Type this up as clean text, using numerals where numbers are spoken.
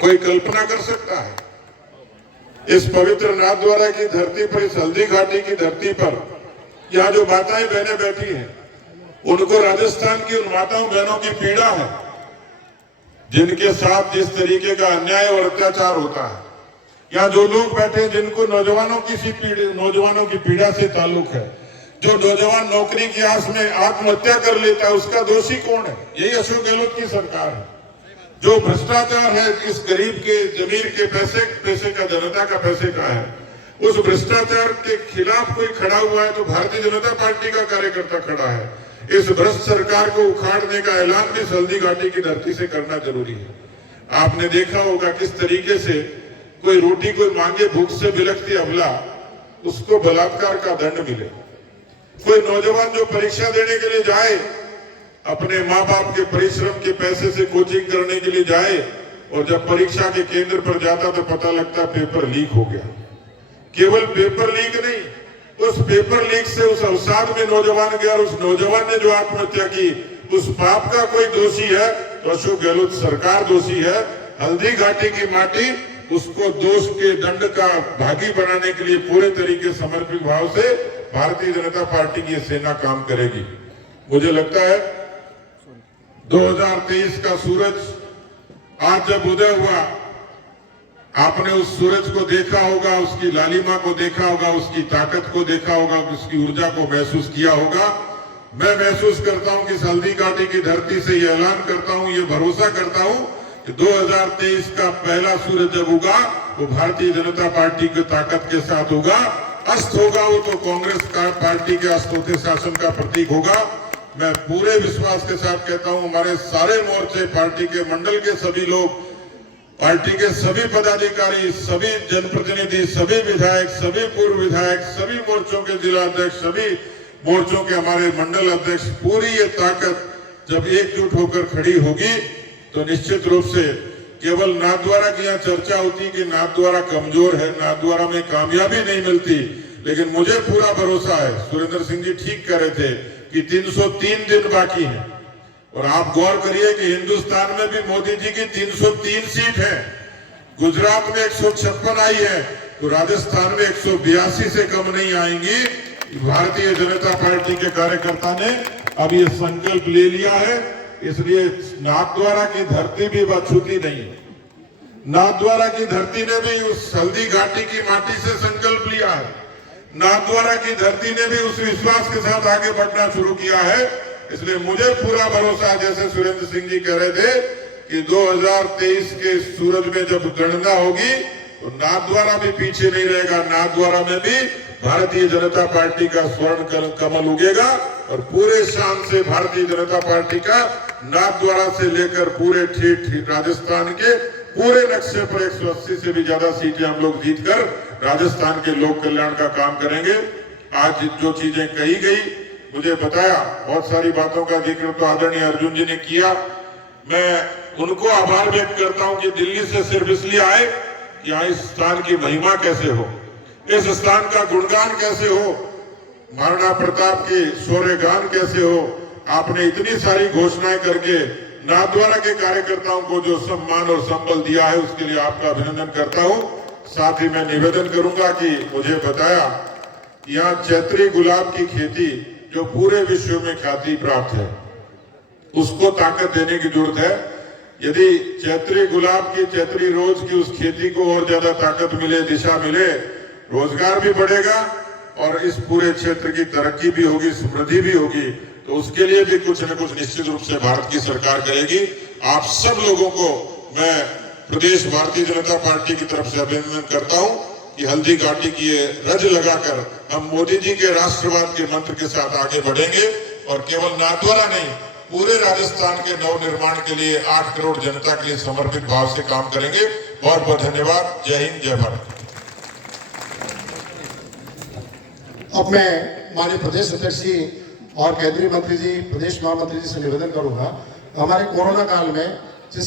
कोई कल्पना कर सकता है? इस पवित्र नाथद्वारा की धरती पर, इस हल्दी घाटी की धरती पर, यहाँ जो माताएं बहनें बैठी हैं, उनको राजस्थान की उन माताओं बहनों की पीड़ा है जिनके साथ जिस तरीके का अन्याय और अत्याचार होता है। यहाँ जो लोग बैठे हैं जिनको नौजवानों की पीड़ा से ताल्लुक है, जो नौजवान नौकरी की आस में आत्महत्या कर लेता है, उसका दोषी कौन है? यही अशोक गहलोत की सरकार है। जो भ्रष्टाचार है, इस गरीब के जमीर के पैसे का, जनता का पैसे का है, उस भ्रष्टाचार के खिलाफ कोई खड़ा हुआ है तो भारतीय जनता पार्टी का कार्यकर्ता खड़ा है। इस भ्रष्ट सरकार को उखाड़ने का ऐलान भी हल्दी घाटी की धरती से करना जरूरी है। आपने देखा होगा किस तरीके से कोई रोटी कोई मांगे, भूख से बिलखती अबला, उसको बलात्कार का दंड मिले। कोई नौजवान जो परीक्षा देने के लिए जाए, अपने माँ बाप के परिश्रम के पैसे से कोचिंग करने के लिए जाए, और जब परीक्षा के केंद्र पर जाता तो पता लगता पेपर लीक हो गया। केवल पेपर लीक नहीं, उस पेपर लीक से उस अवसाद में नौजवान गया, और उस नौजवान ने जो आत्महत्या की, उस पाप का कोई दोषी है तो अशोक गहलोत सरकार दोषी है। हल्दी घाटी की माटी उसको दोष के दंड का भागी बनाने के लिए पूरे तरीके समर्पित भाव से भारतीय जनता पार्टी की सेना काम करेगी। मुझे लगता है 2023 का सूरज आज जब उदय हुआ, आपने उस सूरज को देखा होगा, उसकी लालिमा को देखा होगा, उसकी ताकत को देखा होगा, उसकी ऊर्जा को महसूस किया होगा। मैं महसूस करता हूं कि इस हल्दी घाटी की धरती से ये ऐलान करता हूं, ये भरोसा करता हूं कि 2023 का पहला सूरज जब होगा वो भारतीय जनता पार्टी की ताकत के साथ होगा। अस्त होगा वो तो कांग्रेस पार्टी के अस्त होते शासन का प्रतीक होगा। मैं पूरे विश्वास के साथ कहता हूं, हमारे सारे मोर्चे, पार्टी के मंडल के सभी लोग, पार्टी के सभी पदाधिकारी, सभी जनप्रतिनिधि, सभी विधायक, सभी पूर्व विधायक, सभी मोर्चों के जिला अध्यक्ष, सभी मोर्चों के हमारे मंडल अध्यक्ष, पूरी ये ताकत जब एकजुट होकर खड़ी होगी तो निश्चित रूप से केवल नाथद्वारा की यहाँ चर्चा होती कि नाथद्वारा कमजोर है, नाथद्वारा में कामयाबी नहीं मिलती, लेकिन मुझे पूरा भरोसा है, सुरेंद्र सिंह जी ठीक कह रहे थे कि 303 दिन बाकी है। और आप गौर करिए कि हिंदुस्तान में भी मोदी जी की 303 सीट है, गुजरात में 156 आई है, तो राजस्थान में 182 से कम नहीं आएंगी। भारतीय जनता पार्टी के कार्यकर्ता ने अब ये संकल्प ले लिया है, इसलिए नाथद्वारा की धरती भी बछूती नहीं है। नाथद्वारा की धरती ने भी उस हल्दी घाटी की माटी से संकल्प लिया है। नाथद्वारा की धरती ने भी उस विश्वास के साथ आगे बढ़ना शुरू किया है। इसलिए मुझे पूरा भरोसा, जैसे सुरेंद्र सिंह जी कह रहे थे कि 2023 के सूरज में जब गणना होगी तो नाथद्वारा भी पीछे नहीं रहेगा। नाथद्वारा में भी भारतीय जनता पार्टी का स्वर्ण कमल उगेगा, और पूरे शान से भारतीय जनता पार्टी का नाथद्वारा से लेकर पूरे ठीक राजस्थान के पूरे नक्शे पर 180 से भी ज्यादा सीटें हम लोग जीतकर राजस्थान के लोक कल्याण का काम करेंगे। आज जो चीजें कही गई, मुझे बताया, बहुत सारी बातों का जिक्र तो आदरणीय अर्जुन जी ने किया। मैं उनको आभार व्यक्त करता हूं कि दिल्ली से सिर्फ इसलिए आए कि यहाँ इस स्थान की महिमा कैसे हो, इस स्थान का गुणगान कैसे हो, महाराणा प्रताप के शौर्य गान कैसे हो। आपने इतनी सारी घोषणाएं करके नाथद्वारा के कार्यकर्ताओं को जो सम्मान और संबल दिया है, उसके लिए आपका अभिनंदन करता हूं। साथ ही मैं निवेदन करूंगा कि मुझे बताया कि यहाँ चैत्री गुलाब की खेती जो पूरे विश्व में ख्याति प्राप्त है, उसको ताकत देने की जरूरत है। यदि चैत्री गुलाब की, चैत्री रोज की उस खेती को और ज्यादा ताकत मिले, दिशा मिले, रोजगार भी बढ़ेगा और इस पूरे क्षेत्र की तरक्की भी होगी, समृद्धि भी होगी। तो उसके लिए भी कुछ न कुछ निश्चित रूप से भारत की सरकार करेगी। आप सब लोगों को मैं प्रदेश भारतीय जनता पार्टी की तरफ से अभिनंदन करता हूं कि हल्दी घाटी की ये रज लगाकर हम मोदी जी के राष्ट्रवाद के मंत्र के साथ आगे बढ़ेंगे, और केवल नाथद्वारा नहीं, पूरे राजस्थान के नव निर्माण के लिए 8 करोड़ जनता के लिए समर्पित भाव से काम करेंगे। बहुत बहुत धन्यवाद। जय हिंद, जय भारत। अब मैं माननीय प्रदेश अध्यक्ष जी और केंद्रीय मंत्री जी, प्रदेश महामंत्री जी से निवेदन करूंगा, हमारे कोरोना काल में